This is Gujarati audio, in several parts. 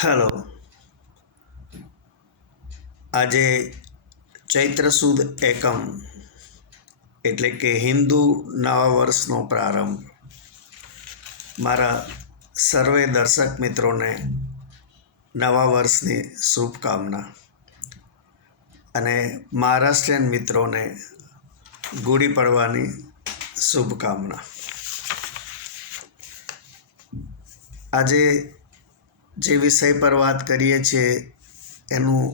હેલો. આજે ચૈત્ર સુદ એકમ એટલે કે હિન્દુ નવા વર્ષનો પ્રારંભ. મારા સર્વે દર્શક મિત્રોને નવા વર્ષની શુભકામના અને મહારાષ્ટ્રીયન મિત્રોને ગુડી પડવાની શુભકામના. આજે જે વિષય પર વાત કરીએ છીએ એનું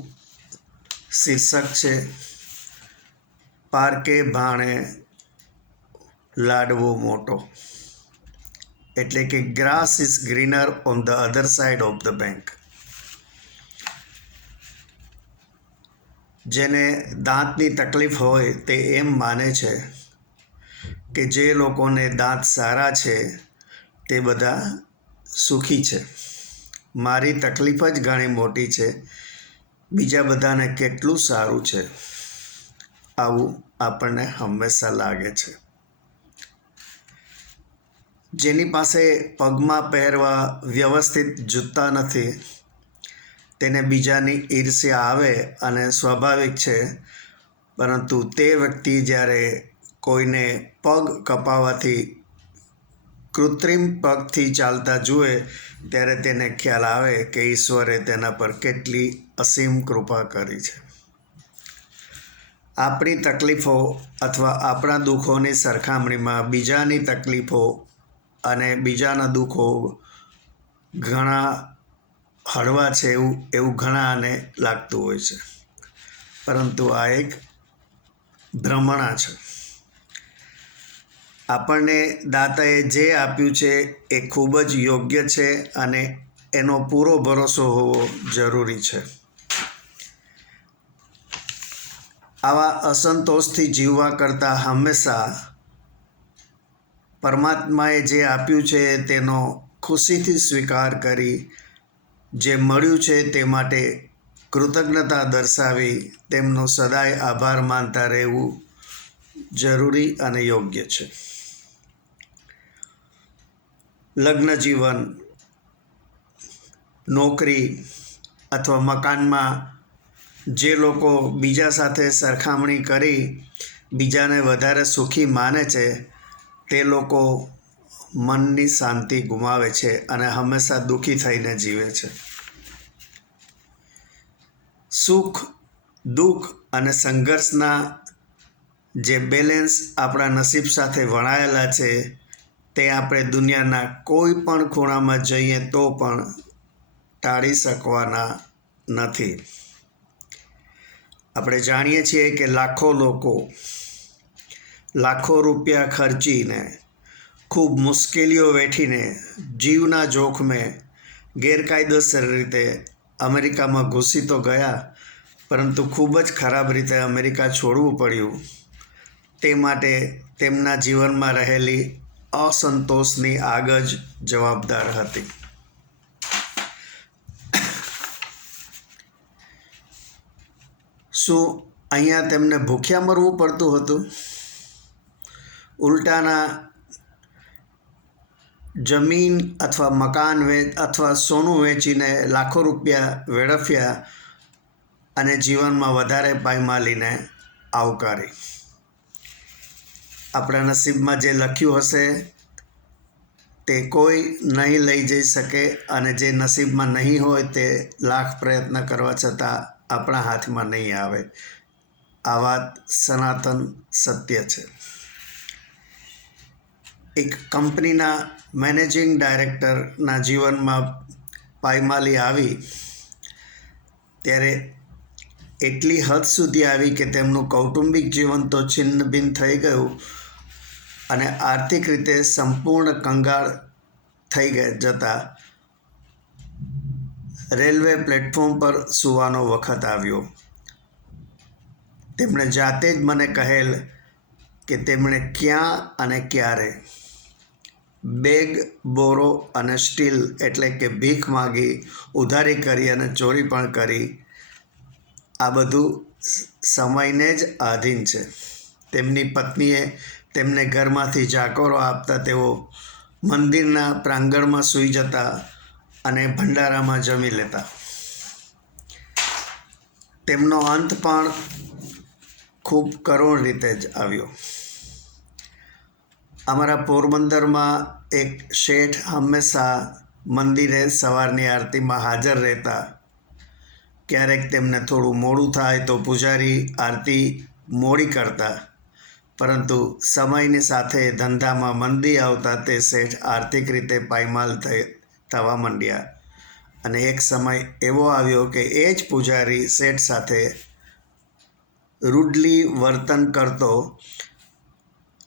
શીર્ષક છે પારકે ભાણે લાડવો મોટો, એટલે કે grass is greener on the other side of the bank. જેને દાંતની તકલીફ હોય તે એમ માને છે કે જે લોકોને દાંત સારા છે તે બધા સુખી છે. મારી તકલીફ જ ઘણી મોટી છે, બીજા બધાને કેટલું સારું છે, આવું આપણને હંમેશા લાગે છે. જેની પાસે પગમાં પહેરવા વ્યવસ્થિત જૂતા નથી તેને બીજાની ઈર્ષ્યા આવે અને સ્વાભાવિક છે, પરંતુ તે વ્યક્તિ જ્યારે કોઈને પગ કપાવવાથી કૃત્રિમ પગથી ચાલતા જુએ ત્યારે તેને ખ્યાલ આવે કે ઈશ્વરે તેના પર કેટલી અસીમ કૃપા કરી છે. આપણી તકલીફો અથવા આપણા દુઃખોની સરખામણીમાં બીજાની તકલીફો અને બીજાના દુઃખો ઘણા હળવા છે એવું ઘણાને લાગતું હોય છે, પરંતુ આ એક ભ્રમણા છે. આપણને દાતાએ જે આપ્યું છે એ ખૂબ જ યોગ્ય છે અને એનો પૂરો ભરોસો હોવો જરૂરી છે. આવા અસંતોષથી જીવવા કરતાં હંમેશા પરમાત્માએ જે આપ્યું છે તેનો ખુશીથી સ્વીકાર કરી જે મળ્યું છે તે માટે કૃતજ્ઞતા દર્શાવી તેમનો સદાય આભાર માનતા રહેવું જરૂરી અને યોગ્ય છે. લગ્ન જીવન, નોકરી અથવા મકાનમાં જે લોકો બીજા સાથે સરખામણી કરી બીજાને વધારે સુખી માને છે તે લોકો મનની શાંતિ ગુમાવે છે અને હંમેશા દુઃખી થઈને જીવે છે. સુખ, દુઃખ અને સંઘર્ષના જે બેલેન્સ આપણા નસીબ સાથે વણાયેલા છે તે આપણે દુનિયાના કોઈ પણ ખૂણામાં જઈએ તો પણ ટાળી શકવાના નથી. આપણે જાણીએ છીએ કે લાખો લોકો લાખો રૂપિયા ખર્ચીને ખૂબ મુશ્કેલીઓ વેઠીને જીવના જોખમે ગેરકાયદેસર રીતે અમેરિકામાં ઘૂસી તો ગયા, પરંતુ ખૂબ જ ખરાબ રીતે અમેરિકા છોડવું પડ્યું. તે માટે તેમના જીવનમાં રહેલી અસંતોષની આગ જ જવાબદાર હતી. શું અહીંયા તેમને ભૂખ્યા મરવું પડતું હતું? ઉલટાના જમીન અથવા મકાન અથવા સોનું વેચીને લાખો રૂપિયા વેડફ્યા અને જીવનમાં વધારે પાયમાલીને આવકારી. આપણા નસીબમાં જે લખ્યું હશે તે કોઈ નહીં લઈ જઈ શકે અને જે નસીબમાં નહીં હોય તે લાખ પ્રયત્ન કરવા છતાં આપણા હાથમાં નહીં આવે. આ વાત સનાતન સત્ય છે. એક કંપનીના મેનેજિંગ ડાયરેક્ટરના જીવનમાં પાયમાલી આવી ત્યારે એટલી હદ સુધી આવી કે તેમનું કૌટુંબિક જીવન તો છિન્ન ભિન્ન થઈ ગયું અને આર્થિક રીતે સંપૂર્ણ કંગાળ થઈ જતા રેલવે પ્લેટફોર્મ પર સૂવાનો વખત આવ્યો. તેમણે જાતે જ મને કહેલ કે તેમણે ક્યાં અને ક્યારે બેગ, બોરો અને સ્ટીલ એટલે કે ભીખ માગી, ઉધારી કરી અને ચોરી પણ કરી. આ બધું સમયને જ આધીન છે. તેમની પત્નીએ તેમને ઘરમાંથી જાકોરો આપતા તેઓ મંદિરના પ્રાંગણમાં સૂઈ જતા અને ભંડારામાં જમી લેતા. તેમનો અંત પણ ખૂબ કરુણ રીતે જ આવ્યો. અમારા પોરબંદરમાં એક શેઠ હંમેશા મંદિરે સવારની આરતીમાં હાજર રહેતા. ક્યારેક તેમને થોડું મોડું થાય તો પૂજારી આરતી મોડી કરતા, પરંતુ સમયની સાથે ધંધામાં મંદી આવતા તે શેઠ આર્થિક રીતે પાયમાલ થવા માંડ્યા અને એક સમય એવો આવ્યો કે એ જ પૂજારી શેઠ સાથે રૂડલી વર્તન કરતો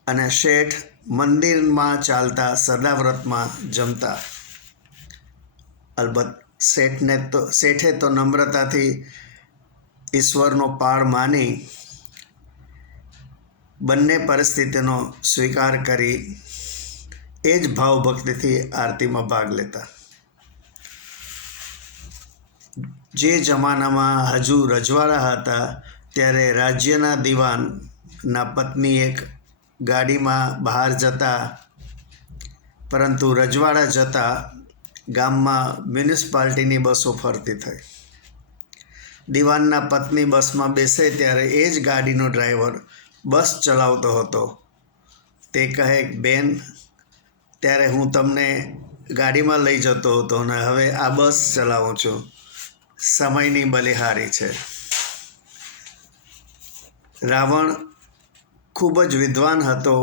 અને શેઠ મંદિરમાં ચાલતા સદાવ્રતમાં જમતા. અલબત્ત શેઠે તો નમ્રતાથી ઈશ્વરનો પાળ માની બંને પરિસ્થિતિનો સ્વીકાર કરી એ જ ભાવભક્તિથી આરતીમાં ભાગ લેતા. જે જમાનામાં હજુ રજવાડા હતા ત્યારે રાજ્યના દિવાનના પત્ની એક ગાડીમાં બહાર જતા, પરંતુ રજવાડા જતા ગામમાં મ્યુનિસિપાલિટીની બસો ફરતી થઈ. દિવાનના પત્ની બસમાં બેસે ત્યારે એ જ ગાડીનો ડ્રાઈવર બસ ચલાવતો હતો. તે કહે, બેન, ત્યારે હું તમને ગાડીમાં લઈ જતો હતો અને હવે આ બસ ચલાવું છું. સમયની બલિહારી છે. રાવણ ખૂબ જ વિદ્વાન હતો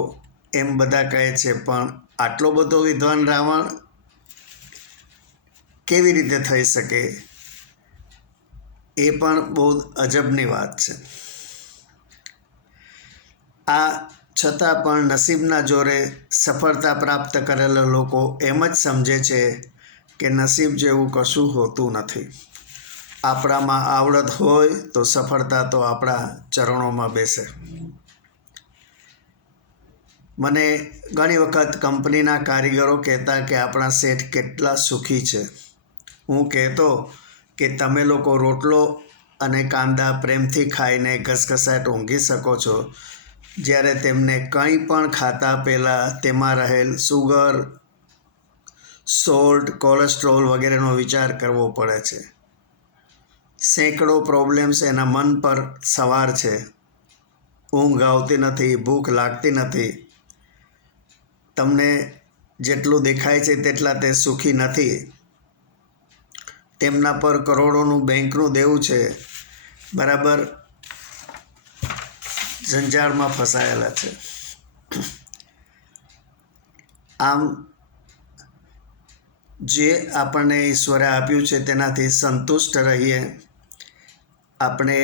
એમ બધા કહે છે, પણ આટલો બધો વિદ્વાન રાવણ કેવી રીતે થઈ શકે એ પણ બહુ અજબની વાત છે. આ છતાં પણ નસીબના જોરે સફળતા પ્રાપ્ત કરેલા લોકો એમ જ સમજે છે કે નસીબ જેવું કશું હોતું નથી. આપણામાં આવડત હોય તો સફળતા તો આપણા ચરણોમાં બેસે. મને ઘણી વખત કંપનીના કારીગરો કહેતા કે આપણા શેઠ કેટલા સુખી છે. હું કહેતો કે તમે લોકો રોટલો અને કાંદા પ્રેમથી ખાઈને ઘસઘસાટ ઊંઘી શકો છો, જ્યારે તેમને કંઈ પણ ખાતા પહેલાં તેમાં રહેલ સુગર, સોલ્ટ, કોલેસ્ટ્રોલ વગેરેનો વિચાર કરવો પડે છે. સેંકડો પ્રોબ્લેમ્સ એના મન પર સવાર છે. ઊંઘ આવતી નથી, ભૂખ લાગતી નથી. તમને જેટલું દેખાય છે તેટલા તે સુખી નથી. તેમના પર કરોડોનું બેંકનું દેવું છે. બરાબર જંજાળમાં ફસાયેલા છે. આમ જે આપણને ઈશ્વરે આપ્યું છે તેનાથી સંતુષ્ટ રહીએ. આપણે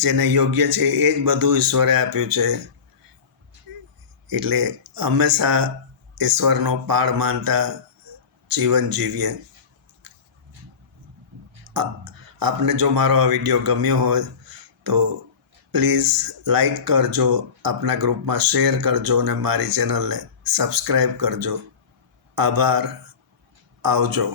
જેને યોગ્ય છે એ જ બધું ઈશ્વરે આપ્યું છે, એટલે હંમેશા ઈશ્વરનો પાળ માનતા જીવન જીવીએ. આપને જો મારો આ વિડીયો ગમ્યો હોય તો પ્લીઝ લાઈક કરજો, આપના ગ્રુપમાં શેર કરજો અને મારી ચેનલને સબસ્ક્રાઈબ કરજો. આભાર. આવજો.